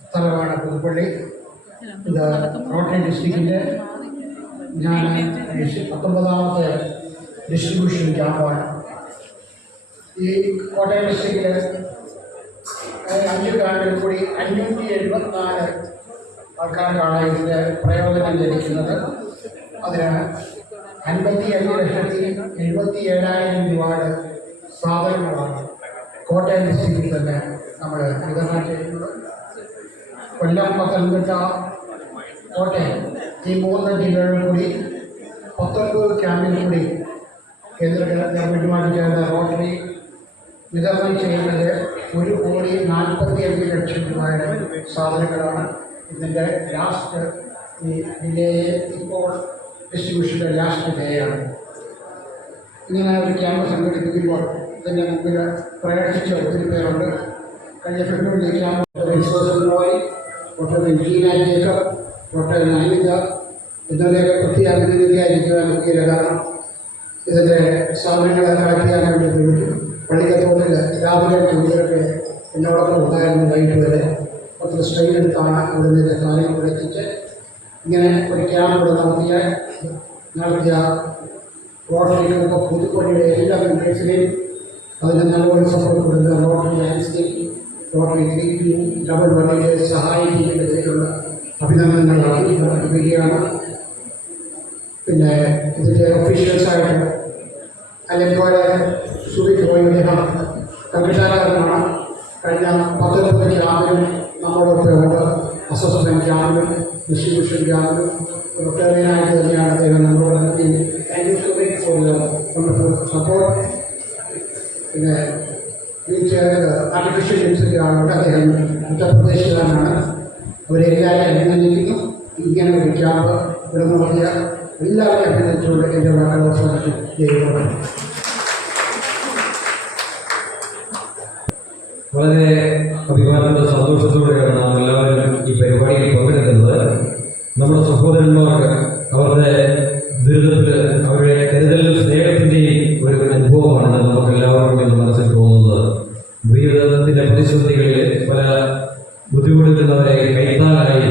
സ്ഥലമാണ് പുതുപ്പള്ളി. ഇത് റോട്ടറി ഡിസ്ട്രിക്റ്റിൻ്റെ ഞാൻ 19ാമത്തെ ഡിസ്ട്രിബ്യൂഷൻ ക്യാമ്പാണ്. ഈ കോട്ടയം ഡിസ്ട്രിക്റ്റിൽ 5 ക്യാമ്പിൽ കൂടി 574 ആൾക്കാർക്കാണ് ഇതിൻ്റെ പ്രയോജനം ലഭിക്കുന്നത്. അതിന് 55,77,000 രൂപയുടെ സാധനങ്ങളാണ് കോട്ടയം ഡിസ്ട്രിക്റ്റിൽ തന്നെ നമ്മൾ വിതരണം ചെയ്യുന്നത്. കൊല്ലം, പത്തനംതിട്ട, കോട്ടയം ഈ 3 ജില്ലകളിൽ കൂടി 19 ക്യാമ്പിൽ കൂടി കേന്ദ്ര ഗവൺമെൻറ്റുമായിട്ട് ചേർന്ന റോട്ടറി വിതരണം ചെയ്യുന്നത് 1,45,00,000 രൂപയുടെ സാധനങ്ങളാണ്. ഇതിൻ്റെ ലാസ്റ്റ് ഈ ജില്ലയെ ഇപ്പോൾ ഡിസ്ട്രിബ്യൂഷൻ്റെ ലാസ്റ്റ് ഡേയാണ്. ഇങ്ങനെ ഒരു ക്യാമ്പ് സംഘടിപ്പിക്കുമ്പോൾ ഇതിൻ്റെ മുമ്പിൽ പ്രയത്നിച്ച ഒത്തിരി പേരുണ്ട്. കഴിഞ്ഞ ഫെബ്രുവരി ക്യാമ്പ് റിസോഴ്സിനോയി doctor Jeena Jacob, doctor Nainika എന്നിവരെയൊക്കെ പ്രത്യേക അതിഥിയായിരിക്കുവാൻ ഒക്കെയില്ല. കാരണം ഇതിൻ്റെ സാധനങ്ങൾ കളക്ട് ചെയ്യാൻ വേണ്ടി ശ്രമിക്കും. പള്ളിക്കത്തോട്ടിൽ രാവിലെ മുതലൊക്കെ എന്നോടൊപ്പം ഉണ്ടായിരുന്നു. വൈകിട്ട് വരെ 10 സ്ട്രെയിൻ എടുത്താണ് അവിടെ നിന്ന് കാര്യങ്ങൾ എത്തിച്ച് ഇങ്ങനെ ഒരു ക്യാമ്പ് ഇവിടെ നടത്തിയ റോട്ടറികൾക്ക് പുതുപ്പള്ളിയുടെ എല്ലാ മെമ്പേഴ്സിനെയും അതിന് നല്ലപോലെ സപ്പോർട്ട് കൊടുക്കുന്ന Rotary landscape, Rotary green, double വള്ളിയെ സഹായിക്കുന്നതിൻ്റെ പേരിലുള്ള അഭിനന്ദനങ്ങൾ അറിയിക്കുകയാണ്. പിന്നെ ഇതിൻ്റെ ഒഫീഷ്യൽസായിട്ട് അല്ലെങ്കിൽ സുബിക്ക് പോയി അദ്ദേഹം കമ്പിഷാരമാണ്. കഴിഞ്ഞ 19 ക്യാമ്പിലും നമ്മളോടൊപ്പമുണ്ട്. അസോസിയേഷൻ ക്യാമ്പിലും ഡിസ്ട്രിബ്യൂഷൻ ക്യാമ്പിലും റിട്ടയറിനായിട്ട് തന്നെയാണ് അദ്ദേഹം നമ്മളോട് നൽകി. Thank you so much for wonderful support. പിന്നെ ഈ ആർട്ടിഫിഷ്യൽ ലിംസിലാണ് അദ്ദേഹം ഉത്തർപ്രദേശുകാരനാണ്. അവരെല്ലാവരും അഭിനന്ദിക്കുന്നു. ഇങ്ങനെ ഒരു ക്യാമ്പ് ഇവിടെ നടത്തിയ എല്ലാവരെയും അഭിനന്ദിച്ചുകൊണ്ട് എൻ്റെ വാക്കുകൾ അവസാനിച്ചു. ചെയ്യുന്നത് വളരെ അഭിമാനത്തോടെ സന്തോഷത്തോടെയാണ് നാം എല്ലാവരും ഈ പരിപാടിയിൽ പങ്കെടുക്കുന്നത്. നമ്മുടെ സഹോദരന്മാർക്ക് അവരുടെ ദുരിതത്തിൽ അവരുടെ കരുതലിലും സ്നേഹത്തിൻ്റെയും ഒരു അനുഭവമാണ് നമുക്ക് എല്ലാവർക്കും ഇന്ന് മനസ്സിൽ തോന്നുന്നത്. ജീവിതത്തിൻ്റെ പ്രതിസന്ധികളിൽ പല ബുദ്ധിമുട്ടുന്നവരെ കൈത്താലായി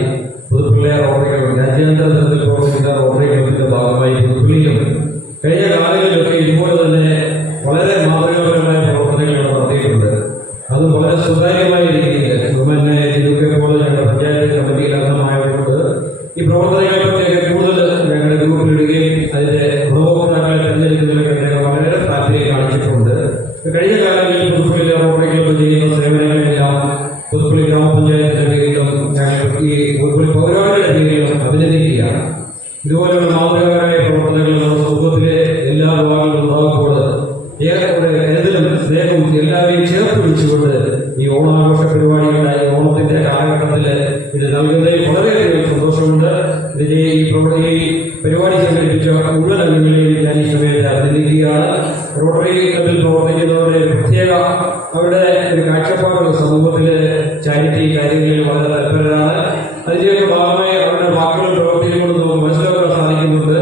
പുതുപ്പള്ളി റോട്ടറികൾ രാജ്യാന്തര തലത്തിൽ പ്രവർത്തിക്കുന്ന റോട്ടറി ക്ലബിൻ്റെ ഭാഗമായി പുതുപ്പള്ളിയിലും കഴിഞ്ഞ കാലങ്ങളിലൊക്കെ ഇതുപോലെ തന്നെ വളരെ മാതൃകാപരമായ പ്രവർത്തനങ്ങൾ നടത്തിയിട്ടുണ്ട്. അത് വളരെ സുതാര്യമായ രീതിയിൽ ഗവൺമെന്റിനെ ഇതൊക്കെപ്പോൾ ഞങ്ങളുടെ പഞ്ചായത്ത് കമ്മിറ്റിയിൽ അംഗമായതുകൊണ്ട് ഈ പ്രവർത്തനങ്ങളെ പറ്റിയൊക്കെ കൂടുതൽ ഞങ്ങളുടെ ഗ്രൂപ്പിലിടുകയും അതിൻ്റെ ഗുണഭോക്താക്കളെ തിരഞ്ഞെടുക്കുന്നതിലൊക്കെ വളരെ താല്പര്യം കാണിച്ചിട്ടുണ്ട്. കഴിഞ്ഞ കാലങ്ങളിൽ പുതുപ്പള്ളി റോട്ടറി ക്ലബ്ബ് ചെയ്യുന്ന സേവനങ്ങളെല്ലാം പുതുപ്പള്ളി ഗ്രാമപഞ്ചായത്തിൻ്റെ പേരിലും ഞങ്ങൾ ഈ പുതുപ്പള്ളി പൗരാളികളുടെ പേരിലും അഭിനന്ദിക്കുകയാണ്. ഇതുപോലെയുള്ള മാതൃകാപരമായ പ്രവർത്തനങ്ങൾ നമ്മുടെ സമൂഹത്തിലെ എല്ലാ വിഭാഗങ്ങളും ഉണ്ടാകുമ്പോൾ ഏറെ കരുതലും സ്നേഹവും എല്ലാവരെയും ചേർത്ത് പിടിച്ചുകൊണ്ട് ഈ ഓണാഘോഷ പരിപാടികളായി ഓണത്തിന്റെ കാലഘട്ടത്തിൽ ഇത് നൽകുന്നതിൽ വളരെയധികം സന്തോഷമുണ്ട്. ഇതിന് ഈ പരിപാടി സംഘടിപ്പിച്ച മുഴുവൻ അംഗങ്ങളെയും ഞാൻ ഈ സമയത്ത് അഭിനന്ദിക്കുകയാണ്. റോട്ടറി ക്ലബിൽ പ്രവർത്തിക്കുന്നവരുടെ പ്രത്യേക അവരുടെ ഒരു കാഴ്ചപ്പാടുള്ള സമൂഹത്തിലെ ചാരിറ്റി കാര്യങ്ങളിൽ വളരെ തൽപരരാണ്. അതിൻ്റെയൊക്കെ ഭാഗമായി അവരുടെ വാക്കുകളും പ്രവർത്തികളും നമുക്ക് മനസ്സിലാക്കാൻ സാധിക്കുന്നുണ്ട്.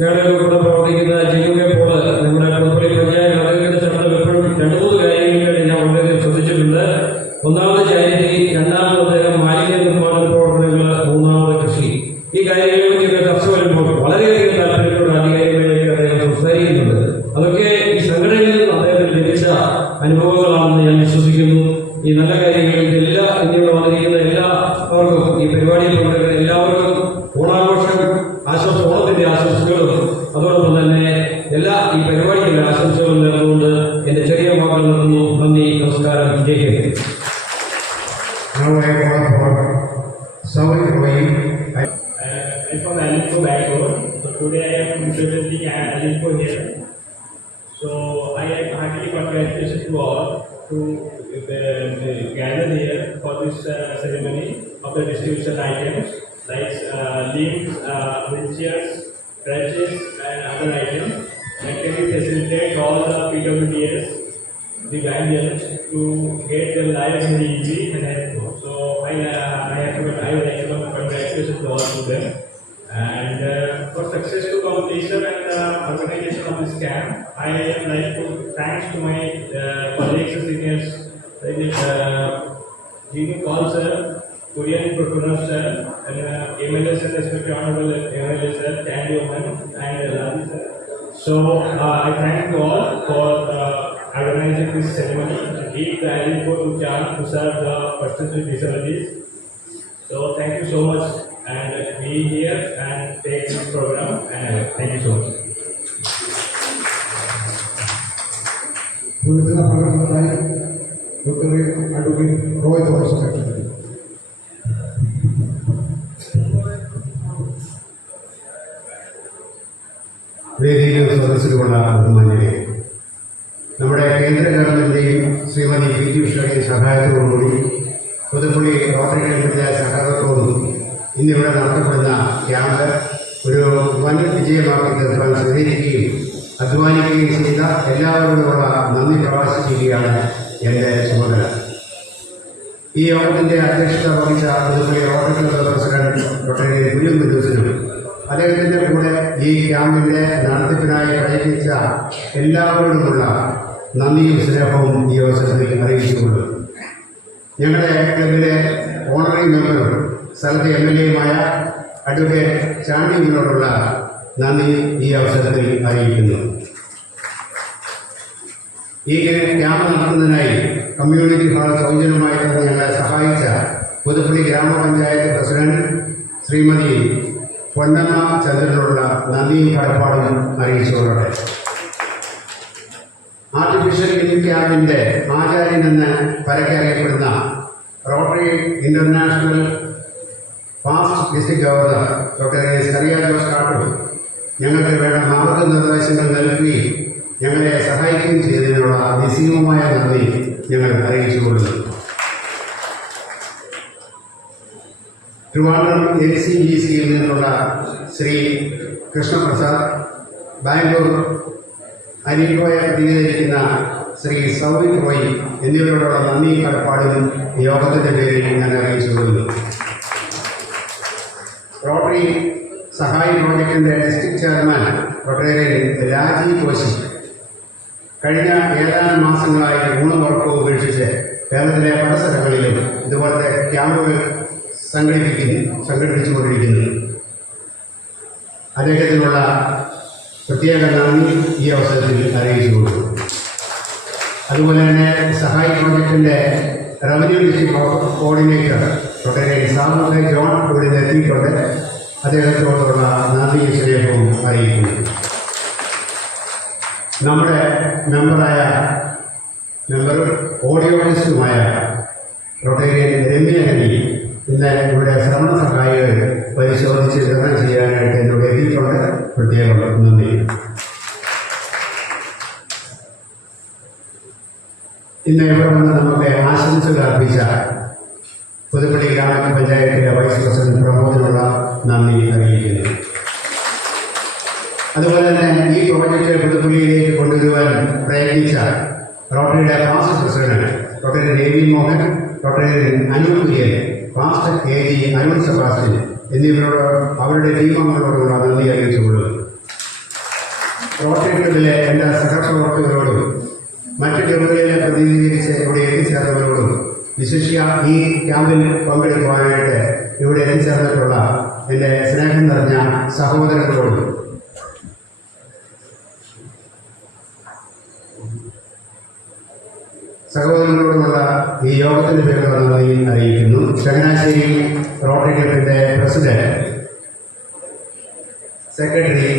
ഞങ്ങളുടെ കൂടെ പ്രവർത്തിക്കുന്ന ജിയുവെ പോൾ നമ്മുടെ പുതുപ്പള്ളി പഞ്ചായത്ത് അധികൃതരുടെ ചട്ടം എപ്പോഴും 2-3 കാര്യങ്ങളിൽ ഞാൻ വളരെയധികം ശ്രദ്ധിച്ചിട്ടുണ്ട്. ഒന്നാമത് ചാരിറ്റി, രണ്ടാമത് അദ്ദേഹം മാലിന്യ നിർമ്മാണ പ്രവർത്തനങ്ങൾ, മൂന്നാമത് കൃഷി. ഈ കാര്യങ്ങളിലേക്ക് ചർച്ച വരുമ്പോൾ വളരെയധികം താല്പര്യത്തോടെ ആധികാരികളിലേക്ക് അദ്ദേഹം സംസാരിക്കുന്നുണ്ട്. അതൊക്കെ ഈ സംഘടനയിൽ നിന്ന് അദ്ദേഹത്തിന് ലഭിച്ച അനുഭവങ്ങളാണെന്ന് ഞാൻ വിശ്വസിക്കുന്നു. ഈ നല്ല കാര്യങ്ങളിൽ എല്ലാ ഇന്ത്യയുടെ വന്നിരിക്കുന്ന എല്ലാവർക്കും ഈ പരിപാടിയിൽ പങ്കെടുക്കുന്ന എല്ലാവർക്കും ഓണാഘോഷം ഓണത്തിന്റെ ആശംസകളും അതോടൊപ്പം തന്നെ എല്ലാ ഈ പരിപാടികളുടെ ആശംസകളും നേർന്നുകൊണ്ട് എന്റെ ചെറിയ വാക്കുകൾ നിർത്തുന്നു. നന്ദി, നമസ്കാരം, ജയ് Hind. I'm from Alinco, Bangalore. So today I am representing Alinco here. So I heartily congratulations to all to gather here for this ceremony of the distribution items like limbs, wheelchairs, crutches, and other items that can be facilitate all the PWDs, the Gambians, to get their lives in easy and helpful. So I would like to congratulations to all of them. And for successful completion and organization of this camp, I would like to thanks to my colleagues and seniors like Jimmy Paul sir, Korean Protonov sir, and MLA sir, respected honorable MLA sir, Tandy Oman, and Ladi sir. So I thank you all for organizing this ceremony to give the Alinco to chance to serve the persons with disabilities. So thank you so much and be here and take this program, and thank you so much. Dr. Advocate Roy Thomas. വേദിയിലും സദസ്സിലുമുള്ള ബഹുമാന്യരെ, നമ്മുടെ കേന്ദ്ര ഗവൺമെൻറ്റിൻ്റെയും Shrimati PT. ഉഷയുടെയും സഹായത്തോടുകൂടി Puthuppally rotary ക്ലബിൻ്റെ സഹകരണത്തോടും ഇന്നിവിടെ നടത്തപ്പെടുന്ന camp ഒരു വൻ വിജയമാക്കി തീർക്കാൻ സഹകരിക്കുകയും അധ്വാനിക്കുകയും ചെയ്ത എല്ലാവരോടുമുള്ള നന്ദി പ്രകാശിക്കുകയാണ് എൻ്റെ ചുമതല. ഈ യോഗത്തിൻ്റെ അധ്യക്ഷത വഹിച്ച Puthuppally Rotary club president doctor Kurian കുര്യനും അദ്ദേഹത്തിൻ്റെ കൂടെ ഈ ക്യാമ്പിൻ്റെ നടത്തിപ്പിനായി പ്രയത്നിച്ച എല്ലാവരോടുമുള്ള നന്ദിയും സ്നേഹവും ഈ അവസരത്തിൽ അറിയിച്ചുകൊള്ളു. ഞങ്ങളുടെ ക്ലബിലെ ഓണററി മെമ്പറും സ്ഥലത്തെ എം.എൽ.എയുമായ അഡ്വക്കേറ്റ് ചാണ്ടിയോടുള്ള നന്ദി ഈ അവസരത്തിൽ അറിയിക്കുന്നു. ഈ ക്യാമ്പ് നടത്തുന്നതിനായി കമ്മ്യൂണിറ്റി ഹാൾ സൗജന്യമായി തന്നെ ഞങ്ങളെ സഹായിച്ച പുതുപ്പള്ളി ഗ്രാമപഞ്ചായത്ത് പ്രസിഡന്റ് ശ്രീമതി പൊന്നമ്മ ചന്ദ്രനോടുള്ള നന്ദിയും കടപ്പാടും അറിയിച്ചുകൊള്ളട്ടെ. ആർട്ടിഫിഷ്യൽ ഇൻ ക്യാമ്പിൻ്റെ ആചാര്യനെന്ന് പരക്കെ അറിയപ്പെടുന്ന Rotary international past district governor doctor Skaria Jose Kattoor ഞങ്ങൾക്ക് വേണ്ട മാർഗനിർദ്ദേശങ്ങൾ നൽകുകയും ഞങ്ങളെ സഹായിക്കുകയും ചെയ്തതിനുള്ള നിസ്സീമമായ നന്ദി ഞങ്ങൾ അറിയിച്ചുകൊള്ളുന്നു. ട്രിവാൻഡ്രം LCGCയിൽ നിന്നുള്ള ശ്രീ കൃഷ്ണപ്രസാദ്, ബാംഗ്ലൂർ അരിക്കോയ പ്രതിനിധീകരിക്കുന്ന ശ്രീ സൗവിക് റോയ് എന്നിവരോടുള്ള നന്ദി കടപ്പാടും യോഗത്തിൻ്റെ പേരിൽ ഞാൻ അറിയിച്ചുകൊള്ളുന്നു. റോട്ടറി സഹായി പ്രോജക്റ്റിൻ്റെ district chairman doctor Rajeev Koshy കഴിഞ്ഞ ഏതാനും മാസങ്ങളായി ഊണും ഉറക്കവും ഉപേക്ഷിച്ച് കേരളത്തിലെ പല സ്ഥലങ്ങളിലും ഇതുപോലത്തെ ക്യാമ്പുകൾ സംഘടിപ്പിച്ചുകൊണ്ടിരിക്കുന്നു. അദ്ദേഹത്തിനുള്ള പ്രത്യേക നന്ദി ഈ അവസരത്തിൽ അറിയിച്ചുകൊണ്ടു. അതുപോലെ തന്നെ സഹായി പ്രോജക്റ്റിൻ്റെ revenue district coordinator doctor Samukha John ഇവിടെ എത്തിയിട്ടുണ്ട്. അദ്ദേഹത്തോടുള്ള നന്ദിയും സ്നേഹവും അറിയിക്കുന്നു. നമ്മുടെ മെമ്പറും ഓഡിയോളിസ്റ്റുമായ ഡോക്ടർ രമ്യ ഹരി ഇന്ന് ഇവിടെ ശ്രവണ സഹായികൾ പരിശോധിച്ച് വിതരണം ചെയ്യാനായിട്ട് എന്നോട് എത്തിയിട്ടുണ്ട്. പ്രത്യേകം നന്ദി. ഇന്ന് ഇവിടെ വന്ന് നമുക്ക് ആശംസകൾ അർപ്പിച്ച പുതുപ്പള്ളി ഗ്രാമപഞ്ചായത്തിലെ വൈസ് പ്രസിഡന്റ് പ്രമോദിനുള്ള നന്ദി അറിയിക്കുന്നു. അതുപോലെ തന്നെ ഈ പ്രോജക്റ്റ് പുതുപ്പള്ളിയിലേക്ക് കൊണ്ടുവരുവാൻ പ്രയത്നിച്ച റോട്ടറിയുടെ past president doctor Ravi Mohan, doctor Anoop Kurian, past AG Arun Sebastian എന്നിവരോട് അവരുടെ ടീമംഗങ്ങളോടുള്ള നന്ദി അറിയിച്ചുകൊള്ളുന്നു. റോട്ടറി ക്ലബിലെ എല്ലാ സഹപ്രവർത്തകരോടും മറ്റ് ക്ലബുകളിലെ പ്രതിനിധീകരിച്ച് ഇവിടെ എത്തിച്ചേർന്നവരോടും വിശിഷ്യ ഈ ക്യാമ്പിൽ പങ്കെടുക്കുവാനായിട്ട് ഇവിടെ എത്തിച്ചേർന്നിട്ടുള്ള എൻ്റെ സ്നേഹം നിറഞ്ഞ സഹോദരങ്ങളോടും സഹോദരങ്ങളോടുമുള്ള ഈ യോഗത്തിൻ്റെ പേരുള്ള നന്ദി അറിയിക്കുന്നു. ചങ്ങനാശ്ശേരി റോട്ടറി ക്ലബിൻ്റെ പ്രസിഡന്റ് സെക്രട്ടറി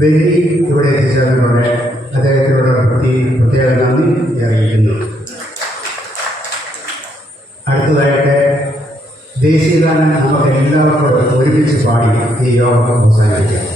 ബെന്നി ഇവിടെ എത്തിച്ചേർന്നിട്ടുണ്ട്. അദ്ദേഹത്തിനുള്ള പ്രത്യേക നന്ദി അറിയിക്കുന്നു. അടുത്തതായിട്ട് ദേശീയഗാനം നമുക്ക് എല്ലാവർക്കും ഒരുമിച്ച് പാടി ഈ യോഗം അവസാനിപ്പിക്കാം.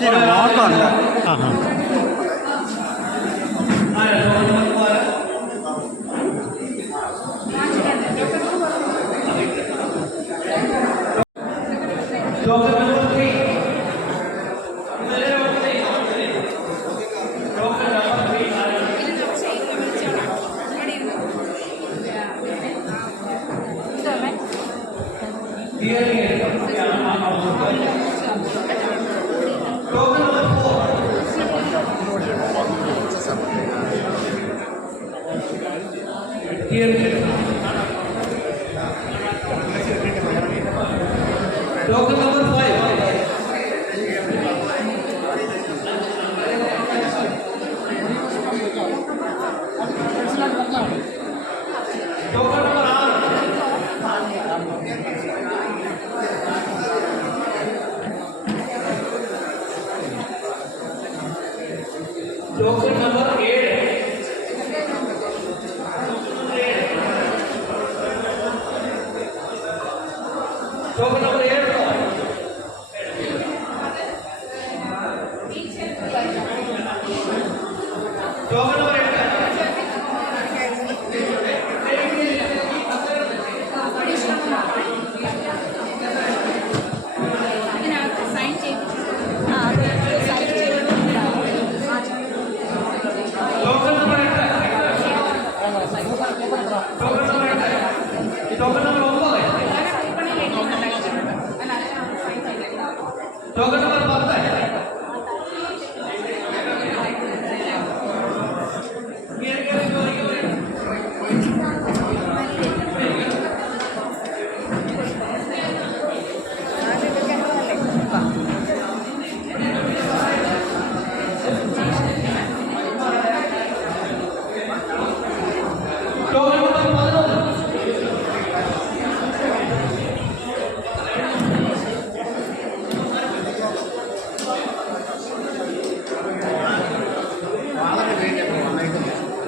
ഇച്ചിരി നോക്കമുണ്ട്. ആ ഹാ. Token number 3. Token number 5. Token number 6. Token number 8. Token number 8. Token number 8. അതിനകത്ത് സൈൻ ചെയ്ത് Token number 8. Token number 8. Token number 9. Token number 10.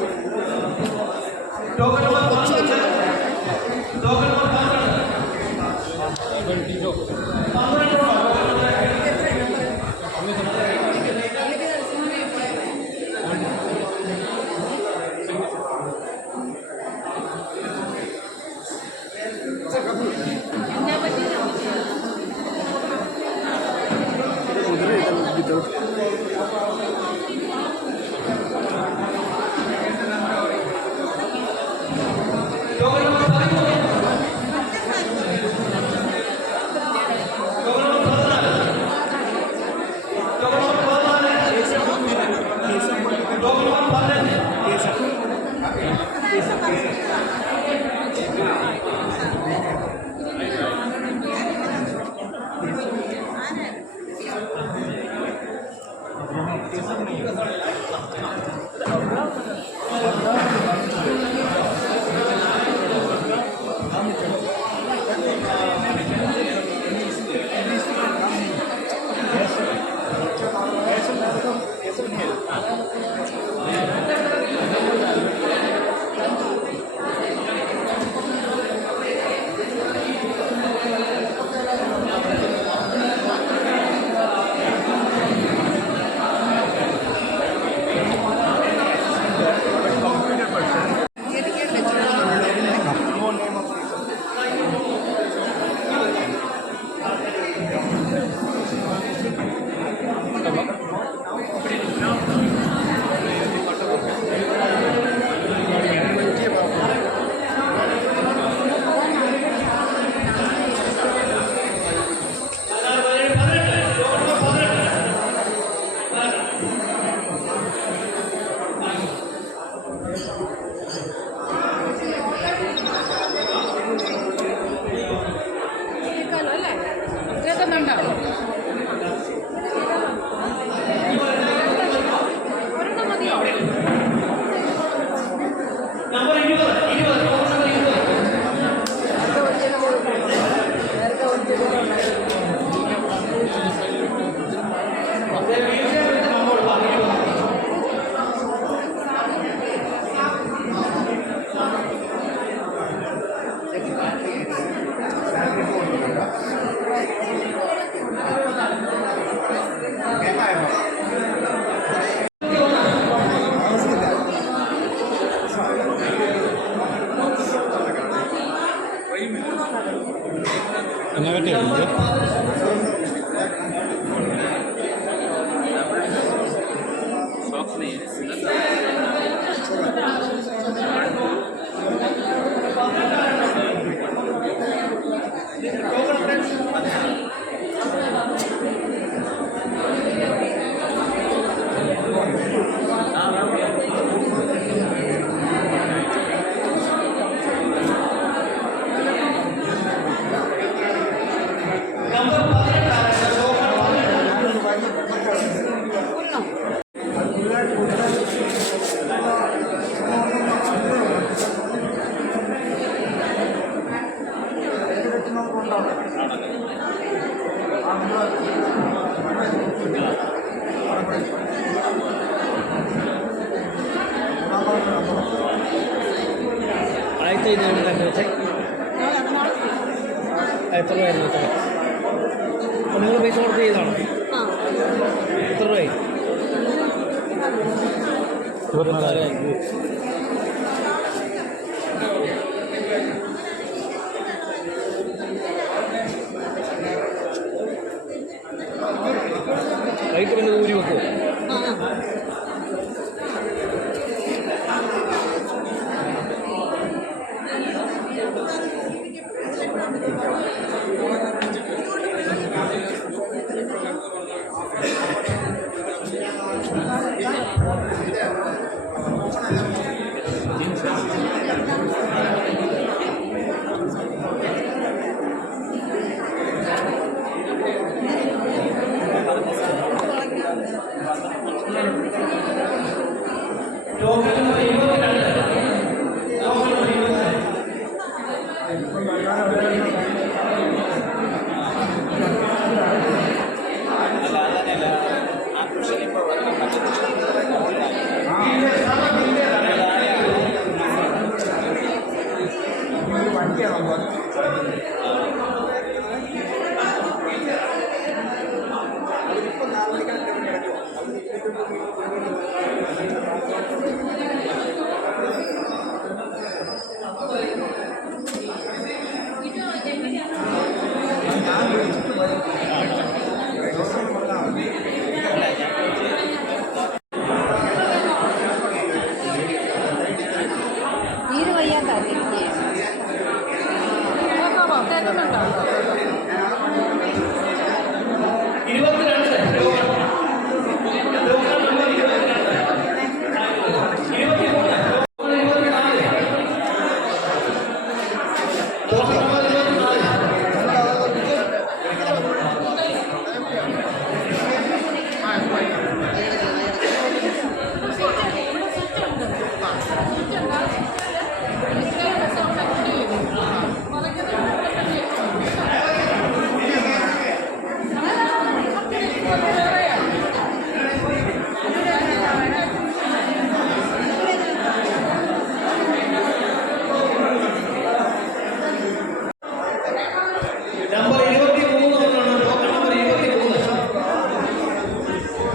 Token number 11. Token number 11. Token number 11. എത്ര രൂപയായിരുന്നു നിങ്ങൾ പൈസ കൊടുത്ത് ചെയ്താണോ? എത്ര രൂപയായി? 24,000. വൈകിട്ട് പിന്നെ ഊരി വെക്കുമോ? തീരെ വയ്യാത്ത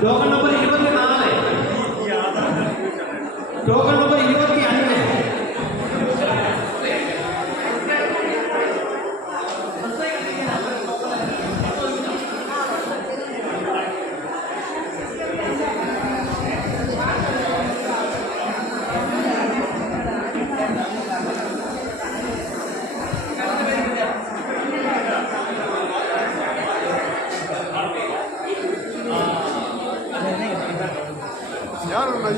ടോക്കൺ നമ്പർ 24, ടോക്കൺ നമ്പർ 25. ഞാനുണ്ടോ?